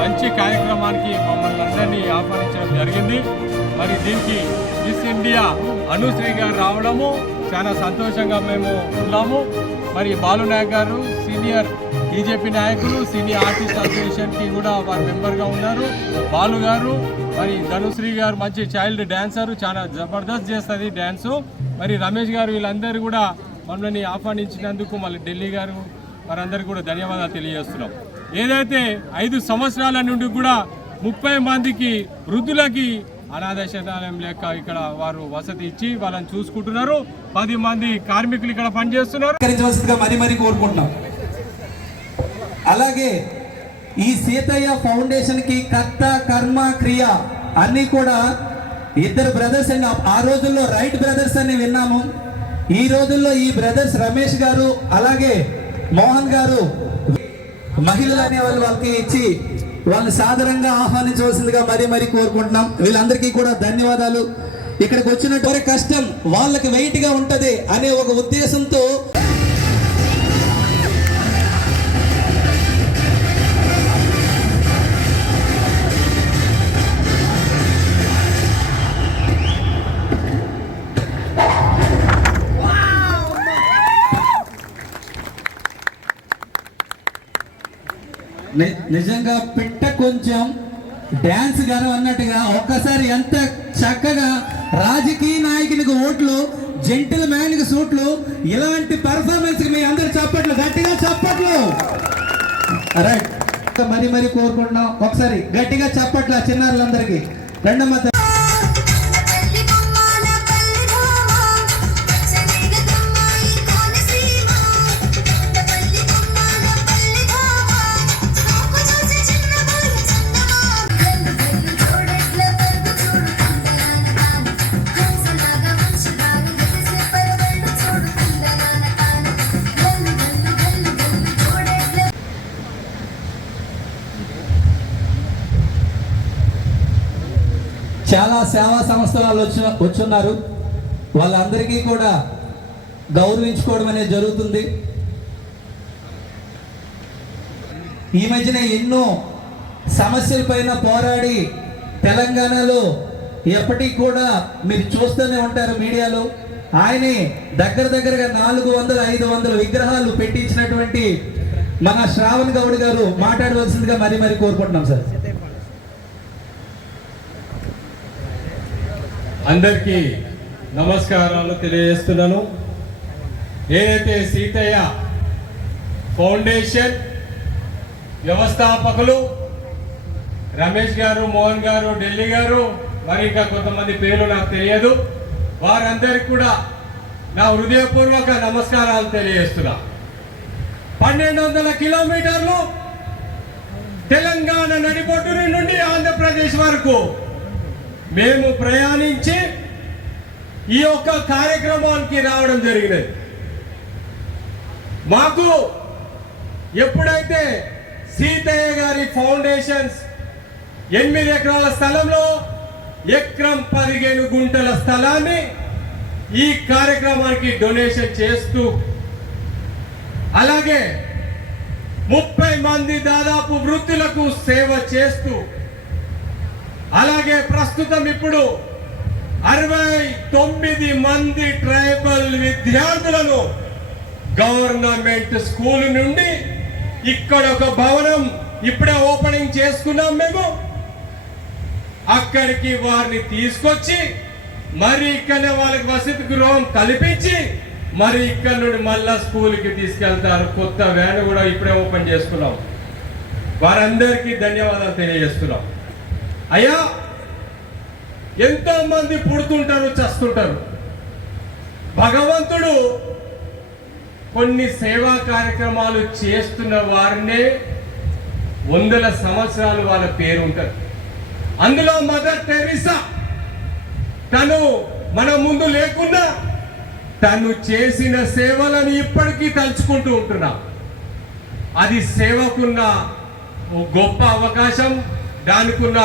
మంచి కార్యక్రమానికి మమ్మల్ని అందరినీ ఆహ్వానించడం జరిగింది. మరి దీనికి మిస్ ఇండియా అనుశ్రీ గారు రావడము చాలా సంతోషంగా మేము ఉన్నాము. మరి బాలునాయక్ గారు సీనియర్ బీజేపీ నాయకులు సీనియర్ ఆర్టిస్ట్ అసోసియేషన్కి కూడా వారు మెంబర్గా ఉన్నారు. బాలు గారు మరి ధనుశ్రీ గారు మంచి చైల్డ్ డ్యాన్సర్ చాలా జబర్దస్త్ చేస్తుంది డ్యాన్సు మరి రమేష్ గారు వీళ్ళందరూ కూడా మమ్మల్ని ఆహ్వానించినందుకు మళ్ళీ ఢిల్లీ గారు వారందరికీ కూడా ధన్యవాదాలు తెలియజేస్తున్నాం. ఏదైతే ఐదు సంవత్సరాల నుండి కూడా ముప్పై మందికి వృద్ధులకి అనాథ శతాలయం ఇక్కడ వారు వసతి ఇచ్చి వాళ్ళని చూసుకుంటున్నారు. పది మంది కార్మికులు ఇక్కడ పనిచేస్తున్నారు. మరీ మరీ కోరుకుంటున్నాం. అలాగే ఈ సీతయ్య ఫౌండేషన్కి కర్త కర్మ క్రియ అన్ని కూడా ఇద్దరు బ్రదర్స్ అండి. ఆ రోజుల్లో రైట్ బ్రదర్స్ అని విన్నాము. ఈ రోజుల్లో ఈ బ్రదర్స్ రమేష్ గారు అలాగే మోహన్ గారు మహిళలు అనే వాళ్ళు వాళ్ళకి ఇచ్చి వాళ్ళని సాధారణంగా ఆహ్వానించవలసిందిగా మరీ మరీ కోరుకుంటున్నాం. వీళ్ళందరికీ కూడా ధన్యవాదాలు. ఇక్కడికి వచ్చినటువంటి కష్టం వాళ్ళకి వెయిట్గా ఉంటుంది ఉంటది అనే ఒక ఉద్దేశంతో నిజంగా పిట్ట కొంచెం డ్యాన్స్ గారు అన్నట్టుగా ఒక్కసారి ఎంత చక్కగా రాజకీయ నాయకునికి ఓట్లు జెంటిల్ మ్యాన్కి సూట్లు ఇలాంటి పర్ఫార్మెన్స్కి మీ అందరు చప్పట్లు గట్టిగా చప్పట్లు. రైట్ మరి మరి కోరుకుంటున్నాం. ఒకసారి గట్టిగా చప్పట్లు ఆ చిన్నారులందరికీ రెండమ్మ చాలా సేవా సంస్థల వాళ్ళు వచ్చున్నారు. వాళ్ళందరికీ కూడా గౌరవించుకోవడం అనేది జరుగుతుంది. ఈ మధ్యన ఎన్నో సమస్యల పైన పోరాడి తెలంగాణలో ఎప్పటికి కూడా మీరు చూస్తూనే ఉంటారు మీడియాలో. ఆయనే దగ్గర దగ్గరగా నాలుగు వందల ఐదు వందల విగ్రహాలు పెట్టించినటువంటి మన శ్రావణ్ గౌడ్ గారు మాట్లాడవలసిందిగా మరి మరి కోరుకుంటున్నాం సార్. అందరికీ నమస్కారాలు తెలియజేస్తున్నాను. ఏదైతే సీతయ్య ఫౌండేషన్ వ్యవస్థాపకులు రమేష్ గారు మోహన్ గారు ఢిల్లీ గారు మరి ఇంకా కొంతమంది పేర్లు నాకు తెలియదు. వారందరికి కూడా నా హృదయపూర్వక నమస్కారాలు తెలియజేస్తున్నా. పన్నెండు వందల కిలోమీటర్లు తెలంగాణ నడిబొడ్డు నుండి ఆంధ్రప్రదేశ్ వరకు మేము ప్రయాణించి ఈ యొక్క కార్యక్రమానికి రావడం జరిగినది. మాకు ఎప్పుడైతే సీతయ్య గారి ఫౌండేషన్స్ ఎనిమిది ఎకరాల స్థలంలో ఎకరం పదిహేను గుంటల స్థలాన్ని ఈ కార్యక్రమానికి డొనేషన్ చేస్తూ అలాగే ముప్పై మంది దాదాపు వృత్తులకు సేవ చేస్తూ అలాగే ప్రస్తుతం ఇప్పుడు అరవై తొమ్మిది మంది ట్రైబల్ విద్యార్థులను గవర్నమెంట్ స్కూల్ నుండి ఇక్కడ ఒక భవనం ఇప్పుడే ఓపెనింగ్ చేసుకున్నాం మేము. అక్కడికి వారిని తీసుకొచ్చి మరి ఇక్కడ వాళ్ళకి వసతి గృహం కల్పించి మరి ఇక్కడ నుండి మళ్ళా స్కూల్కి తీసుకెళ్తారు. కొత్త వ్యాన్ కూడా ఇప్పుడే ఓపెన్ చేసుకున్నాం. వారందరికీ ధన్యవాదాలు తెలియజేస్తున్నాం. అయ్యా ఎంతోమంది పుడుతుంటారు చస్తుంటారు. భగవంతుడు కొన్ని సేవా కార్యక్రమాలు చేస్తున్న వారినే వందల సంవత్సరాలు వాళ్ళ పేరు ఉంటుంది అందులో మదర్ టెరిసా తను మన ముందు లేకుండా తను చేసిన సేవలను ఇప్పటికీ తలుచుకుంటూ ఉంటున్నాం. అది సేవకున్న గొప్ప అవకాశం దానికున్న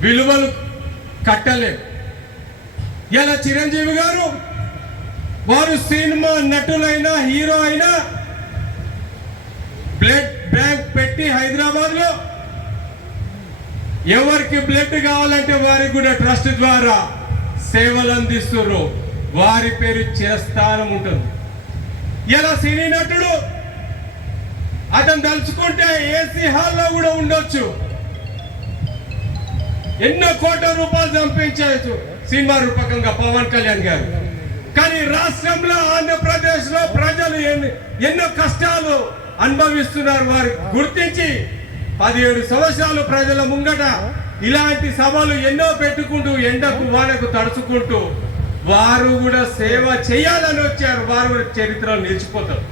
విలువలు కట్టలేం ఇలా చిరంజీవి గారు? వారు సినిమా నటులైనా హీరో అయినా బ్లడ్ బ్యాంక్ పెట్టి హైదరాబాద్లో ఎవరికి బ్లడ్ కావాలంటే వారికి కూడా ట్రస్ట్ ద్వారా సేవలు అందిస్తున్నారు. వారి పేరు చిరస్థానం ఉంటుంది. ఇలా సినీ నటుడు? అతను తలుచుకుంటే ఏసీ హాల్లో కూడా ఉండొచ్చు. ఎన్నో కోట్ల రూపాయలు సంపించవచ్చు సినిమా రూపకంగా పవన్ కళ్యాణ్ గారు. కానీ రాష్ట్రంలో ఆంధ్రప్రదేశ్లో ప్రజలు ఎన్నో కష్టాలు అనుభవిస్తున్నారు వారు. గుర్తించి పదిహేడు సంవత్సరాలు ప్రజల ముంగట ఇలాంటి సభలు ఎన్నో పెట్టుకుంటూ ఎండకు వానకు తడుచుకుంటూ వారు కూడా సేవ చేయాలని వచ్చారు. వారు చరిత్ర చరిత్రలో నిలిచిపోతారు.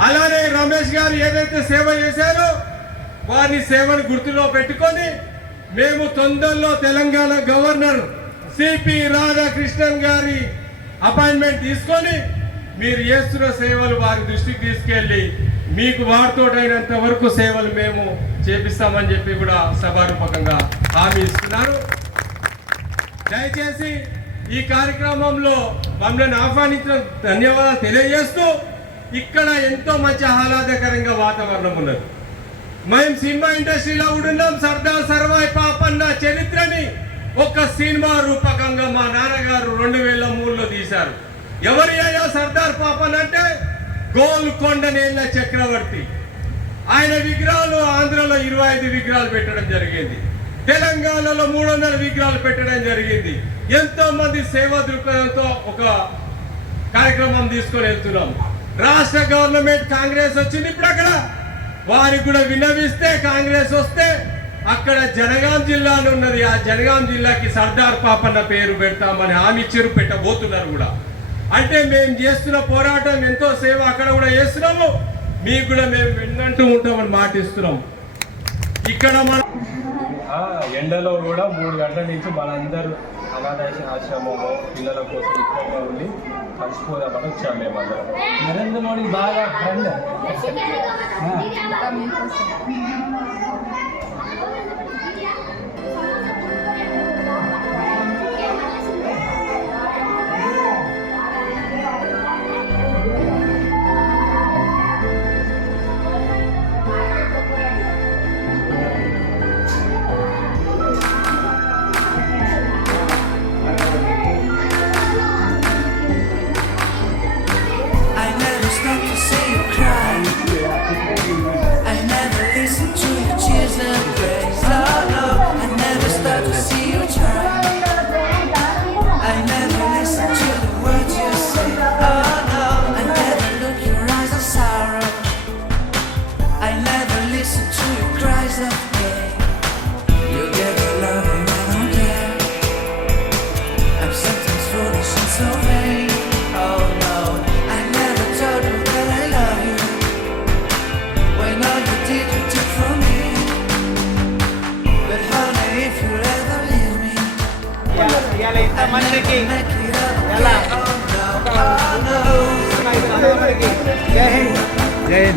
అలానే రమేష్ గారు ఏదైతే సేవ చేశారో వారిని సేవను గుర్తులో పెట్టుకొని మేము తొందరలో తెలంగాణ గవర్నర్ సిపి రాధాకృష్ణన్ గారి అపాయింట్మెంట్ తీసుకొని మీరు చేస్తున్న సేవలు వారి దృష్టికి తీసుకెళ్ళి మీకు వారితోటైనంత వరకు సేవలు మేము చేపిస్తామని చెప్పి కూడా సభారూపకంగా హామీ ఇస్తున్నారు. దయచేసి ఈ కార్యక్రమంలో మమ్మల్ని ఆహ్వానించిన ధన్యవాదాలు తెలియజేస్తూ ఇక్కడ ఎంతో మంచి ఆహ్లాదకరంగా వాతావరణం ఉన్నది. మేము సినిమా ఇండస్ట్రీలో ఉంటున్నాం సర్దార్ సర్వాయి పాపన్న చరిత్రని ఒక సినిమా రూపకంగా మా నాన్నగారు రెండు వేల మూడులో తీశారు. ఎవరి అయ్యా సర్దార్ పాపన్ అంటే గోల్కొండ నేల చక్రవర్తి. ఆయన విగ్రహాలు ఆంధ్రలో ఇరవై ఐదు విగ్రహాలు పెట్టడం జరిగింది. తెలంగాణలో మూడు వందల విగ్రహాలు పెట్టడం జరిగింది. ఎంతో మంది సేవా దృక్పథంతో ఒక కార్యక్రమం తీసుకొని వెళ్తున్నాం. రాష్ట్ర గవర్నమెంట్ కాంగ్రెస్ వచ్చింది ఇప్పుడు అక్కడ. వారికి కూడా విన్నవిస్తే కాంగ్రెస్ వస్తే అక్కడ జనగాం జిల్లాలో ఉన్నది. ఆ జనగాం జిల్లాకి సర్దార్ పాపన్న పేరు పెడతామని హామీ ఇచ్చారు పెట్టబోతున్నారు కూడా. అంటే మేము చేస్తున్న పోరాటం ఎంతో సేవ అక్కడ కూడా చేస్తున్నాము. మీకు కూడా మేము విన్నంటూ ఉంటామని మాటిస్తున్నాం. ఇక్కడ మన ఎండలో కూడా మూడు గంటల నుంచి మనందరూ అనాథ ఆశ్రమంలో పిల్లల కోసం ఇక్కడే ఉండి కలిసిపోదామని వచ్చాము మేమందరం. నరేంద్ర మోడీ బాగా friend magiging. Yan lang. Jahin. Jahin. Jahin.